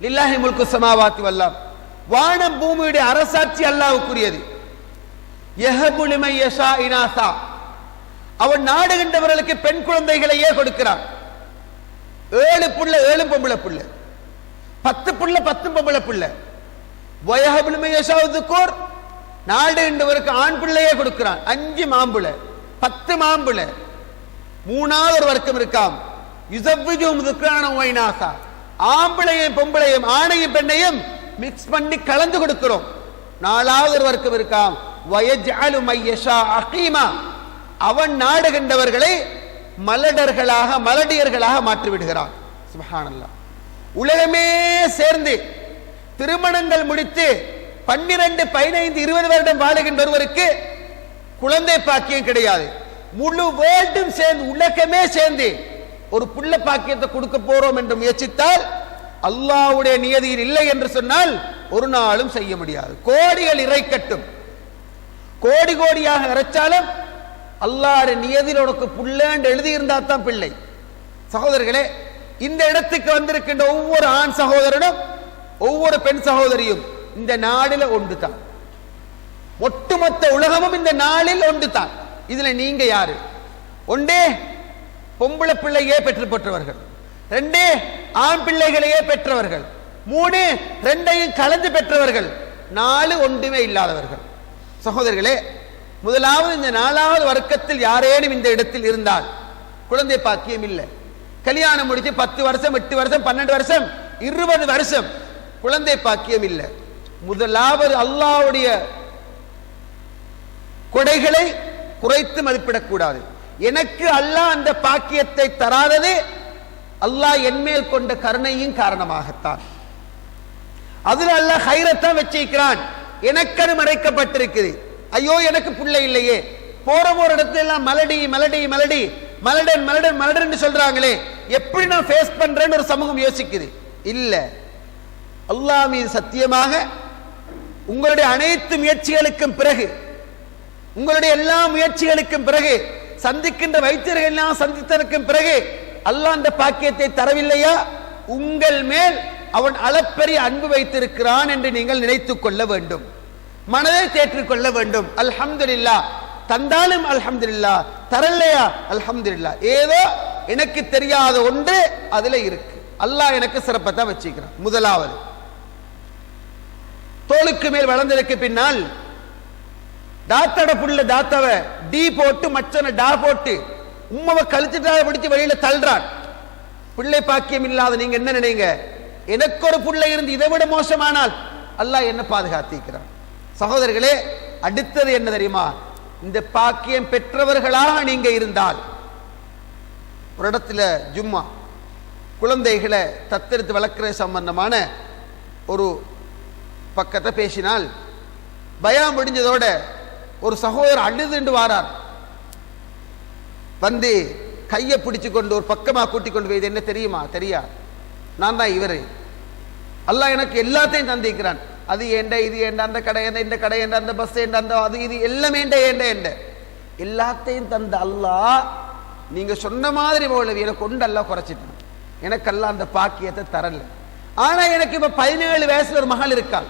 லில்லாஹி முல்கு சமாவாத்தி வல்லாம் வானம் பூமியுடைய அரசாட்சி அல்லாவுக்குரியது. யஹபு யஷா இனாசா. அவன் நாடுகின்றவர்களுக்கு பெண் குழந்தைகளையே கொடுக்கிறான். ஏழு புள்ள ஏழு பொம்பளை புள்ள. பத்து புள்ள பத்து பொம்பளை புள்ள. வயஹபு லிமன் கோர் நாடுகின்றவருக்கு ஆண் பிள்ளையே கொடுக்கிறான். அஞ்சு மாம்புளை பத்து மாம்புளை. மூணாவது ஒரு வர்க்கம் இருக்காம். யுசவ்விஜும் துக்ரான வைனாசா ஆம்பளையும் பொம்பளையும் ஆணையும் பெண்ணையும் மிக்ஸ் பண்ணி கலந்து கொடுக்கிறோம். நாலாவது ஒரு வர்க்கம் இருக்காம் வயஜாலு மையஷா அகீமா. அவன் நாடுகின்றவர்களை மலடர்களாக மலடியர்களாக மாற்றி விடுகிறான். உலகமே சேர்ந்து திருமணங்கள் முடித்து பன்னிரண்டு பதினைந்து இருபது வருடம் வாழுகின்ற ஒருவருக்கு குழந்தை பாக்கியம் கிடையாது. முழு வேர்ல்டும் சேர்ந்து உலகமே சேர்ந்து ஒரு புள்ள பாக்கியத்தை கொடுக்க போறோம் என்று முயற்சித்தால் அல்லாவுடைய நியதியில் இல்லை என்று சொன்னால் ஒரு நாளும் செய்ய முடியாது. கோடிகள் இறைக்கட்டும் கோடி கோடியாக இறைச்சாலும் அல்லாட நியதியில் உனக்கு புள்ளேண்டு எழுதியிருந்தா தான் பிள்ளை. சகோதரர்களே இந்த இடத்துக்கு வந்திருக்கின்ற ஒவ்வொரு ஆண் சகோதரனும் ஒவ்வொரு பெண் சகோதரியும் இந்த நாடில ஒன்று தான் ஒட்டுமொத்த உலகமும் இந்த நாளில் ஒன்று தான் இதுல நீங்க யாரு? ஒன்றே பொம்பளை பிள்ளையே பெற்று பெற்றவர்கள். ரெண்டே ஆண் பிள்ளைகளையே பெற்றவர்கள். மூணு ரெண்டையும் கலந்து பெற்றவர்கள். நாலு ஒன்றுமே இல்லாதவர்கள். சகோதரர்களே முதலாவது இந்த நாலாவது வர்க்கத்தில் யாரேனும் இந்த இடத்தில் இருந்தால் குழந்தை பாக்கியம் இல்லை. கல்யாணம் முடிச்சு பத்து வருஷம் எட்டு வருஷம் பன்னெண்டு வருஷம் இருபது வருஷம் குழந்தை பாக்கியம் இல்லை. முதலாவது அல்லாஹ்வுடைய கொடைகளை குறைத்து மதிப்பிடக்கூடாது. எனக்கு அல்லாஹ் அந்த பாக்கியத்தை தராதது அல்லாஹ் என்மேல் கொண்ட கருணையும் காரணமாகத்தான். அதுல அல்லாஹ் ஹைரத்தான் வச்சிருக்கிறான். எனக்கு அது மறைக்கப்பட்டிருக்குது. ஐயோ எனக்கு புள்ளை இல்லையே. போற போற இடத்துல எல்லாம் மலடி மலடி மலடி மலடன் மலடன் மலடன் சொல்றாங்களே. எப்படி நான் ஃபேஸ் பண்றேன்னு ஒரு சமூகம் யோசிக்குது. இல்ல. அல்லாஹ் மீது சத்தியமாக உங்களுடைய அனைத்து முயற்சிகளுக்கும் பிறகு உங்களுடைய எல்லா முயற்சிகளுக்கும் பிறகு சந்திக்கின்ற வைத்தியர்கள் எல்லாம் சந்தித்ததற்கும் பிறகு அல்லாஹ் அந்த பாக்கியத்தை தரவில்லையா? உங்கள் மேல் அவன் அளப்பெரிய அன்பு வைத்திருக்கிறான் என்று நீங்கள் நினைத்துக் கொள்ள வேண்டும். மனதை தேற்றிக் கொள்ள வேண்டும். அல்ஹம்துலில்லா தந்தாலும் அல்ஹம்துலில்லா தரலையா? அல்ஹம்துலில்லா ஏதோ எனக்கு தெரியாத ஒன்று அதுல இருக்கு. அல்லாஹ் எனக்கு சிறப்பை தான் வச்சுக்கிறான். முதலாவது தோளுக்கு மேல் வளர்ந்ததற்கு பின்னால் தாத்தட புள்ள தாத்தவ டி போட்டு மச்சனை டா போட்டு உம்மவ கழுத்துட்டால பிடிச்சு வெளியில தள்ளுறான். பிள்ளை பாக்கியம் இல்லாத நீங்க என்ன நினைங்க? எனக்கு ஒரு புள்ளை இருந்து இதை விட மோசமானால் அல்லாஹ் என்ன பாதுகாத்திருக்கிறான். சகோதரர்களே அடுத்தது என்ன தெரியுமா? இந்த பாக்கியம் பெற்றவர்களாக நீங்க இருந்தால் ஒரு இடத்துல ஜும்மா குழந்தைகளை தத்தெடுத்து வளர்க்குற சம்பந்தமான ஒரு பக்கத்தை பேசினால் பயம் முடிஞ்சதோட ஒரு சகோதரர் அழுதுண்டு வாரார். வந்து கையை பிடிச்சு கொண்டு ஒரு பக்கமா கூட்டி கொண்டு போய் இது என்ன தெரியுமா? தெரியா? நான் தான் இவரு. அல்லாஹ் எனக்கு எல்லாத்தையும் தந்திக்கிறான் அது ஏண்ட இது ஏண்ட அந்த கடை ஏண்ட இந்த கடை ஏண்ட அந்த பஸ் ஏண்ட அந்த அது இது எல்லாமே ஏண்ட ஏண்ட ஏண்ட? எல்லாத்தையும் தந்த அல்லாஹ் நீங்க சொன்ன மாதிரி மௌலவி எனக்கு கொண்டு அல்லாஹ் குறைச்சிட்டான். எனக்கெல்லாம் அந்த பாக்கியத்தை தரல. ஆனா எனக்கு இப்ப பதினேழு வயசுல ஒரு மகள் இருக்காள்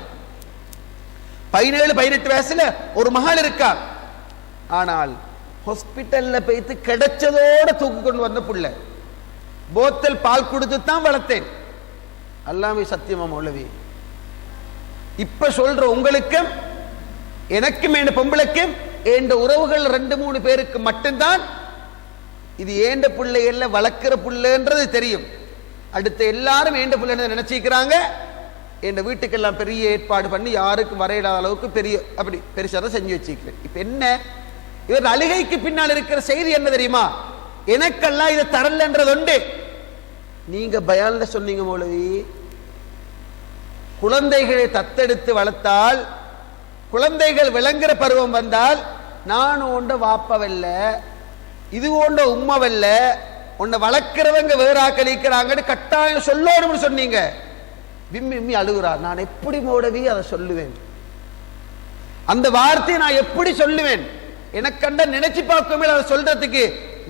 பதினேழு பதினெட்டு வயசுல ஒரு மகள் இருக்கா ஆனால் ஹாஸ்பிட்டல்ல போய்த்து கிடைச்சதோட தூக்கி கொண்டு வந்த புள்ள. போத்தல் பால் கொடுத்து தான் வளர்த்தேன். அல்லாமே சத்தியமா மௌலவி இப்ப சொல்ற உங்களுக்கும் எனக்கும் என் பொம்பளைக்கும் என் உறவுகள் ரெண்டு மூணு பேருக்கு மட்டும்தான் இது ஏண்ட புள்ளை வளர்க்கிற புள்ளைன்றது தெரியும். அடுத்த எல்லாரும் ஏண்ட பிள்ளைன்னு நினைச்சிக்கிறாங்க? என் வீட்டுக்கெல்லாம் பெரிய ஏற்பாடு பண்ணி யாருக்கும் வரையிடாத அளவுக்கு பெரிய அப்படி பெருசாக தான் செஞ்சு வச்சிருக்கிறேன் இப்ப என்ன? இவர் அழுகைக்கு பின்னால் இருக்கிற செய்தி என்ன தெரியுமா? எனக்கெல்லாம் இதை தரலன்றது உண்டு. நீங்க பயான்ல சொன்னீங்க மௌலவி. குழந்தைகளை தத்தெடுத்து வளர்த்தால் குழந்தைகள் விளங்குற பருவம் வந்தால் நான் உண்ட வாப்பவல்ல இது உண்ட உம்மவல்ல உன்னை வளர்க்கிறவங்க வேற ஆக்களிக்கிறாங்கன்னு கட்டாயம் சொல்லணும்னு சொன்னீங்க. விம்மி விம்மி அழுகிறார். நான் எப்படி மோடவி? அதை சொல்லுவேன். அந்த வார்த்தையை நான் எப்படி சொல்லுவேன்? எனக்கண்ட நினைச்சு பார்க்கவே அதை சொல்றதுக்கு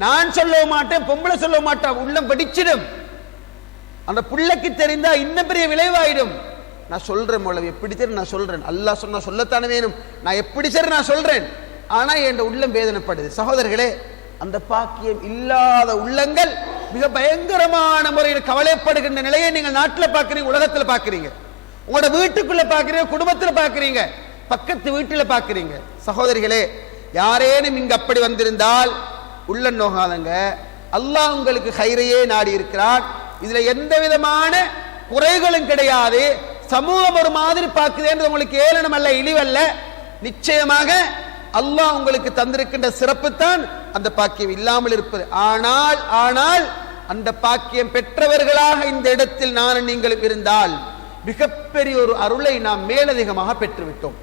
நான் சொல்ல மாட்டேன் பொம்பளை சொல்ல மாட்டேன் உள்ளம் படிச்சிடும் அந்த புள்ளைக்கு தெரிந்தா இன்னும் பெரிய விளைவாயிடும். நான் சொல்றேன் மௌலவி எப்படி சரி நான் சொல்றேன். அல்லாஹ் சொன்னா சொல்லத்தானே வேணும். நான் எப்படி சரி நான் சொல்றேன். ஆனா என் உள்ளம் வேதனைப்படுது. சகோதரர்களே அந்த பாக்கியம் இல்லாத உள்ளங்கள் மிக பயங்கரமான முறையில் கவலைப்படுகின்ற நிலையை நீங்கள் நாட்டில் பார்க்குறீங்க உலகத்தில் பார்க்குறீங்க. உங்களோட வீட்டுக்குள்ள பார்க்குறீங்க குடும்பத்தில் பார்க்குறீங்க பக்கத்து வீட்டில் பார்க்குறீங்க. சகோதரிகளே யாரேனும் இங்க அப்படி வந்திருந்தால் உள்ள நோகாதங்க. அல்லாஹ் உங்களுக்கு ஹைரையே நாடி இருக்கிறான் இதுல எந்த விதமான குறைகளும் கிடையாது. சமூகம் ஒரு மாதிரி பார்க்குதுன்றது உங்களுக்கு ஏளனம் அல்ல இழிவல்ல. நிச்சயமாக அல்லாஹ் உங்களுக்கு தந்திருக்கின்ற சிறப்பு தான் அந்த பாக்கியம் இல்லாமல் இருப்பது. ஆனால் ஆனால் அந்த பாக்கியம் பெற்றவர்களாக இந்த இடத்தில் நானும் நீங்களும் இருந்தால் மிகப்பெரிய ஒரு அருளை நாம் மேலதிகமாக பெற்றுவிட்டோம்.